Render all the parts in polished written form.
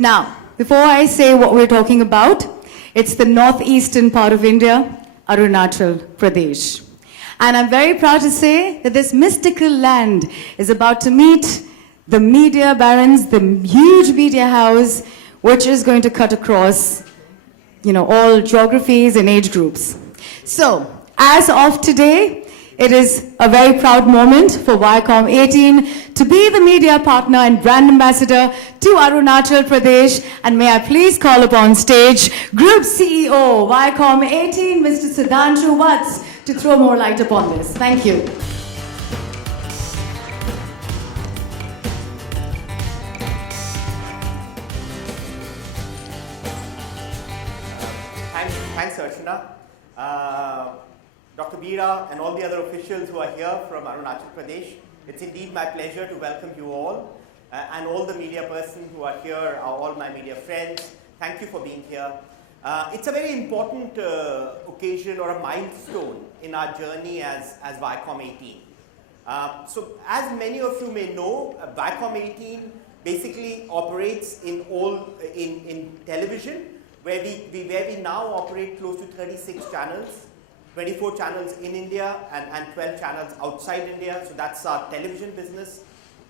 Now, before I say what we're talking about, it's the northeastern part of India, Arunachal Pradesh. And I'm very proud to say that this mystical land is about to meet the media barons, the huge media house, which is going to cut across, all geographies and age groups. So, as of today, it is a very proud moment for Viacom 18 to be the media partner and brand ambassador to Arunachal Pradesh. And may I please call upon stage Group CEO, Viacom 18, Mr. Sudhanshu Vats, to throw more light upon this. Thank you. Thanks, Archana. Dr. Veera and all the other officials who are here from Arunachal Pradesh. It's indeed my pleasure to welcome you all and all the media persons who are here, all my media friends. Thank you for being here. It's a very important occasion or a milestone in our journey as Viacom 18. So as many of you may know, Viacom 18 basically operates in television, where we now operate close to 36 channels. 24 channels in India and 12 channels outside India. So that's our television business.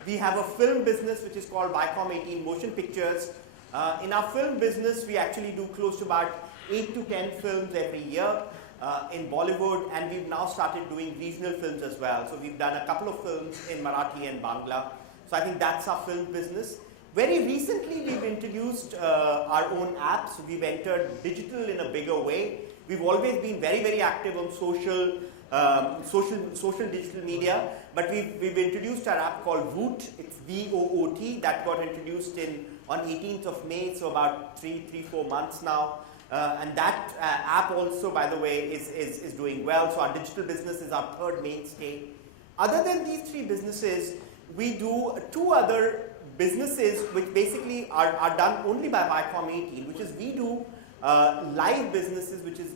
We have a film business which is called Viacom 18 Motion Pictures. In our film business, we actually do close to about 8 to 10 films every year in Bollywood, and we've now started doing regional films as well. So we've done a couple of films in Marathi and Bangla. So I think that's our film business. Very recently, we've introduced our own apps. We've entered digital in a bigger way. We've always been very, very active on social digital media, but we've introduced our app called Voot. It's VOOT. That got introduced on 18th of May, so about 4 months now. And that app also, by the way, is doing well. So our digital business is our third mainstay. Other than these 3 businesses, we do 2 other businesses which basically are done only by Viacom 18, which is we do live businesses, which is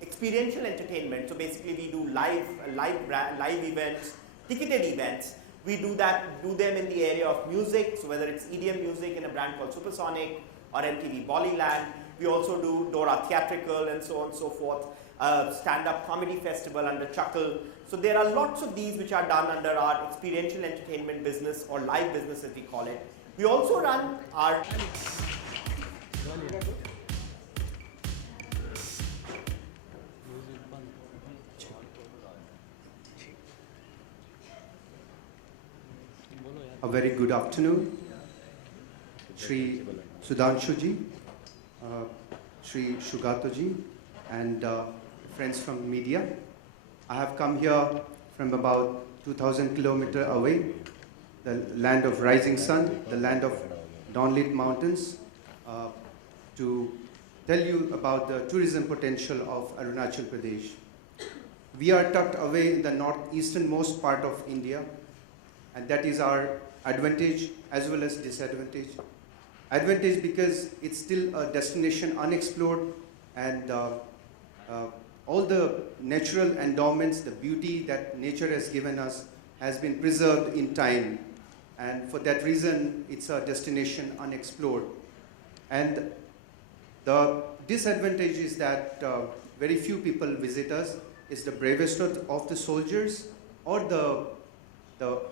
experiential entertainment. So basically we do live events, ticketed events. We do them in the area of music, so whether it's EDM music in a brand called Supersonic or MTV Bollyland. We also do Dora Theatrical and so on and so forth. Stand-up comedy festival under Chuckle. So there are lots of these which are done under our experiential entertainment business or live business as we call it. We also run our... A very good afternoon, Shri Sudhanshu ji, Shri Shugato ji, and friends from media. I have come here from about 2,000 kilometers away, the land of rising sun, the land of dawn-lit mountains, to tell you about the tourism potential of Arunachal Pradesh. We are tucked away in the northeasternmost part of India, and that is our advantage as well as disadvantage. Advantage because it's still a destination unexplored, and all the natural endowments, the beauty that nature has given us has been preserved in time, and for that reason it's a destination unexplored. And the disadvantage is that very few people visit us. It's the bravest of the soldiers or the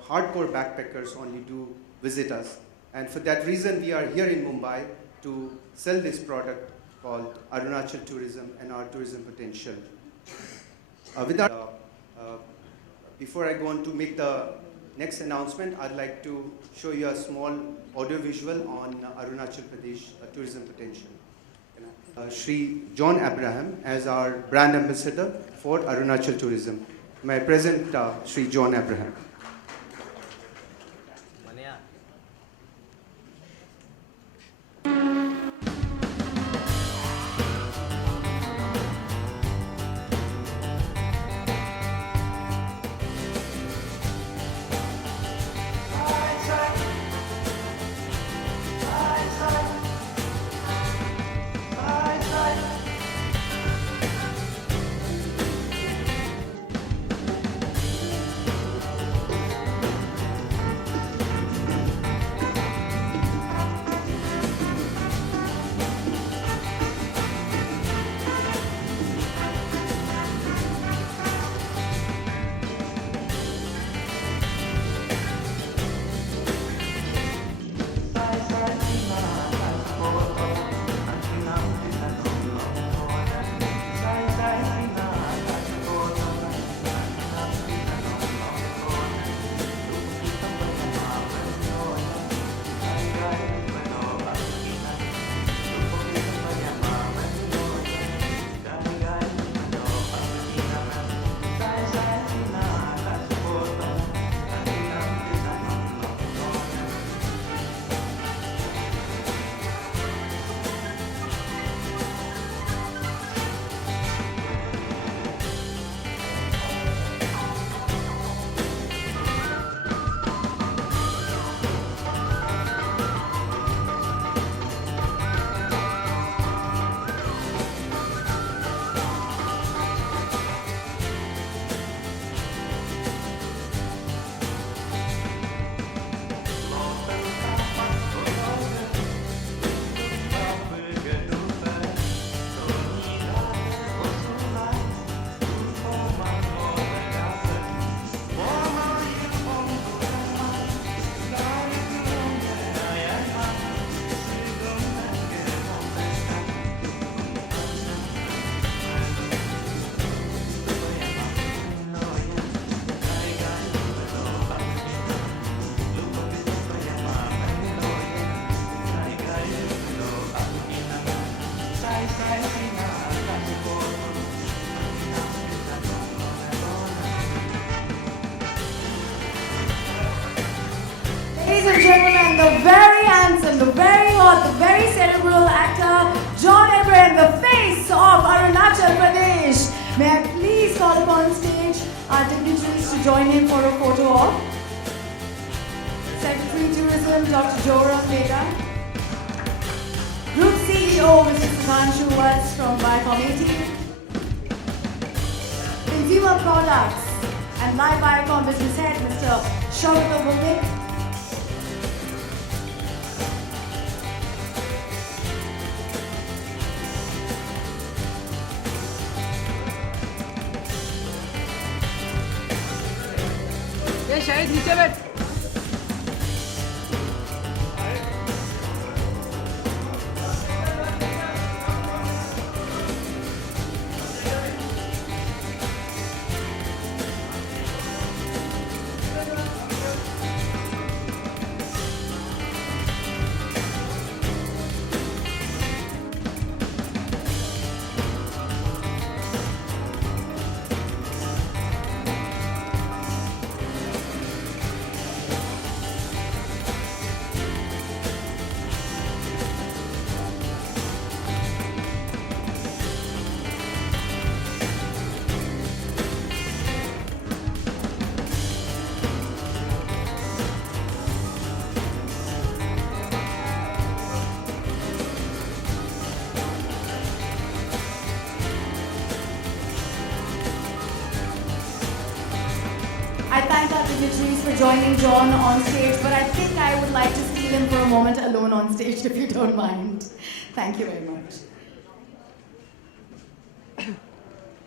hardcore backpackers only do visit us. And for that reason, we are here in Mumbai to sell this product called Arunachal Tourism and our tourism potential. Before I go on to make the next announcement, I'd like to show you a small audio visual on Arunachal Pradesh tourism potential. Shri John Abraham as our brand ambassador for Arunachal Tourism. May I present Shri John Abraham. ladies and gentlemen, the very handsome, the very hot, the very cerebral actor, John Abraham, the face of Arunachal Pradesh. May I please call upon stage our dignitaries to join him for a photo op. Secretary Tourism, Dr. Joram Vega. Group CEO, Mr. Sudhanshu Vats from Viacom 18. Consumer Products and Live Viacom Business Head, Mr. Shobhita Bhuvik. ये शायद नीचे बैठ I thank our dignitaries for joining John on stage, but I think I would like to steal him for a moment alone on stage, if you don't mind. Thank you very much.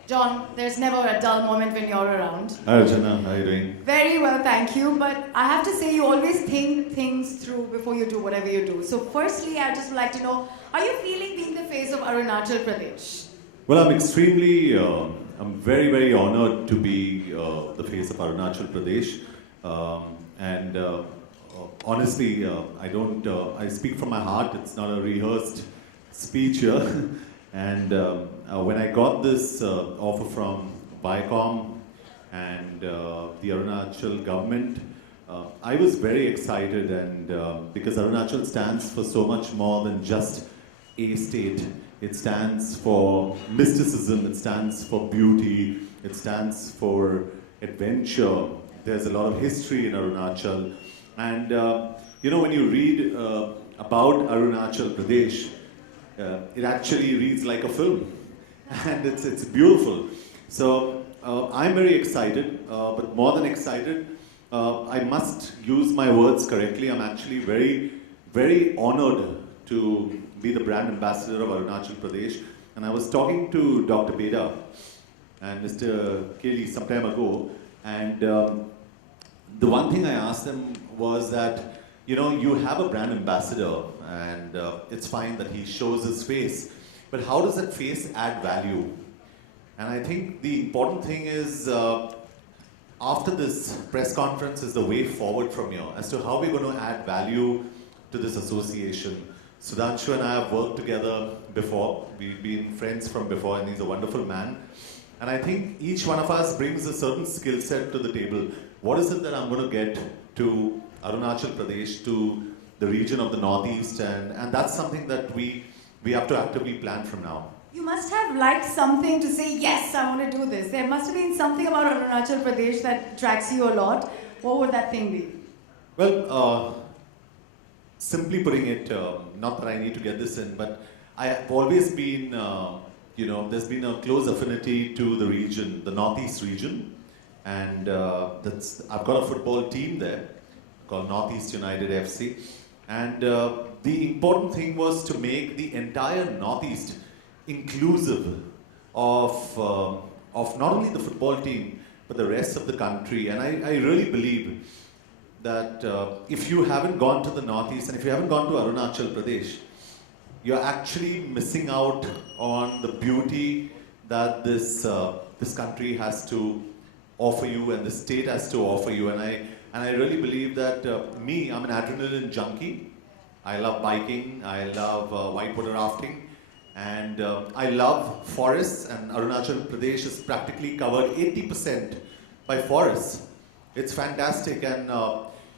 John, there's never a dull moment when you're around. Hi Archana, how are you doing? Very well, thank you. But I have to say, you always think things through before you do whatever you do. So firstly, I'd just like to know, are you feeling being the face of Arunachal Pradesh? Well, I'm very, very honored to be the face of Arunachal Pradesh. Honestly, I speak from my heart. It's not a rehearsed speech here. And when I got this offer from Viacom and the Arunachal government, I was very excited, and because Arunachal stands for so much more than just a state. It stands for mysticism, it stands for beauty, it stands for adventure. There's a lot of history in Arunachal. And when you read about Arunachal Pradesh, it actually reads like a film. And it's beautiful. So I'm very excited, but more than excited, I must use my words correctly. I'm actually very, very honored to be the brand ambassador of Arunachal Pradesh. And I was talking to Dr. Beda and Mr. Kelly some time ago, and the one thing I asked them was that, you have a brand ambassador, and it's fine that he shows his face, but how does that face add value? And I think the important thing is, after this press conference is the way forward from here, as to how we're going to add value to this association. Sudhanshu and I have worked together before. We've been friends from before, and he's a wonderful man. And I think each one of us brings a certain skill set to the table. What is it that I'm going to get to Arunachal Pradesh, to the region of the Northeast? And that's something that we have to actively plan from now. You must have liked something to say, yes, I want to do this. There must have been something about Arunachal Pradesh that attracts you a lot. What would that thing be? Well, simply putting it, not that I need to get this in, but I have always been, there's been a close affinity to the region, the Northeast region. And I've got a football team there called Northeast United FC. And the important thing was to make the entire Northeast inclusive of not only the football team, but the rest of the country. And I really believe that if you haven't gone to the Northeast and if you haven't gone to Arunachal Pradesh, you're actually missing out on the beauty that this country has to offer you and the state has to offer you. And I really believe that I'm an adrenaline junkie. I love biking, I love whitewater rafting, and I love forests, and Arunachal Pradesh is practically covered 80% by forests. It's fantastic, and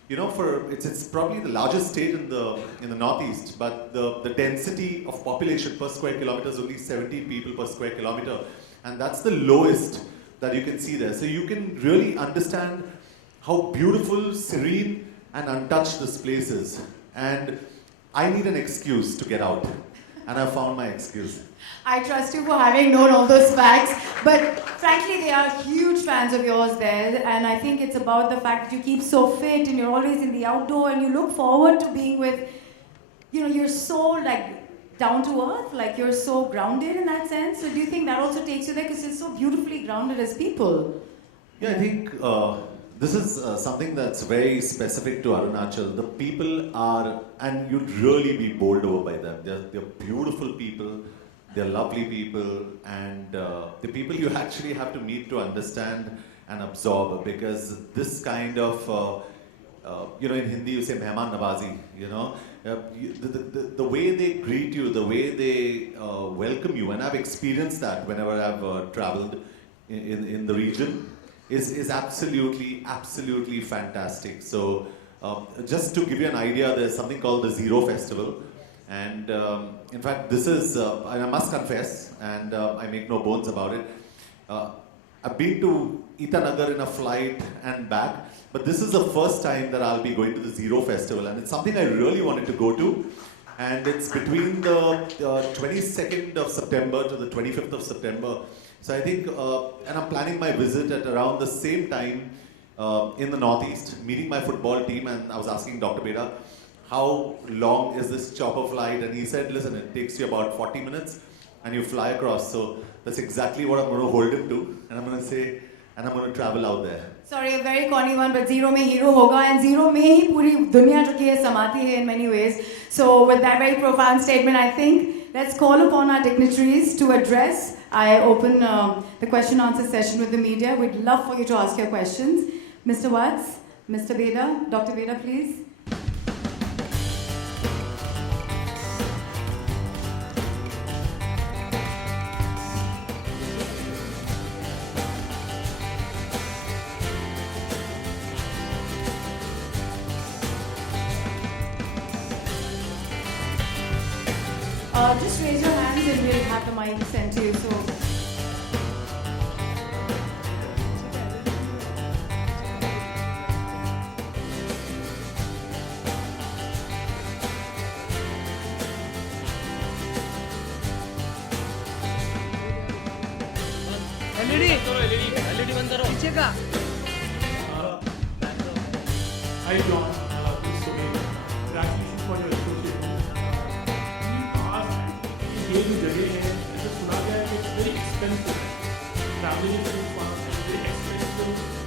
you know, it's probably the largest state in the northeast, but the density of population per square kilometer is only 17 people per square kilometer, and that's the lowest that you can see there. So you can really understand how beautiful, serene, and untouched this place is. And I need an excuse to get out, and I found my excuse. I trust you for having known all those facts, but frankly, they are huge fans of yours there, and I think it's about the fact that you keep so fit and you're always in the outdoor and you look forward to being with, you know, you're so like down to earth, like you're so grounded in that sense. So do you think that also takes you there because you're so beautifully grounded as people? Yeah, I think this is something that's very specific to Arunachal. The people are, and you'd really be bowled over by them. They're beautiful people. They're lovely people, and the people you actually have to meet to understand and absorb, because this kind of, you know, in Hindi you say mehman nawazi, you know, the way they greet you, the way they welcome you, and I've experienced that whenever I've traveled in the region, is absolutely fantastic. So just to give you an idea, there's something called the Zero Festival. And in fact, this is, and I must confess, and I make no bones about it, I've been to Itanagar in a flight and back, but this is the first time that I'll be going to the Zero Festival, and it's something I really wanted to go to. And it's between the 22nd of September to the 25th of September. So I think, and I'm planning my visit at around the same time in the Northeast, meeting my football team, and I was asking Dr. Beda, how long is this chopper flight? And he said, listen, it takes you about 40 minutes and you fly across. So that's exactly what I'm going to hold him to. And I'm going to say, and I'm going to travel out there. Sorry, a very corny one, but Zero mein hero hoga, and Zero mein hi puri dunya jo ki hai samati hai in many ways. So with that very profound statement, I think let's call upon our dignitaries to address. I open the question answer session with the media. We'd love for you to ask your questions. Mr. Watts, Mr. Beda, Dr. Beda, please. Just raise your hands and we'll have the mic sent to you. So. LED बंद करो पीछे का Hi John, this is Sohail. Congratulations for your association. ये जो जगह है, ऐसे सुना गया है कि it's very expensive. Traveling is very far and very expensive.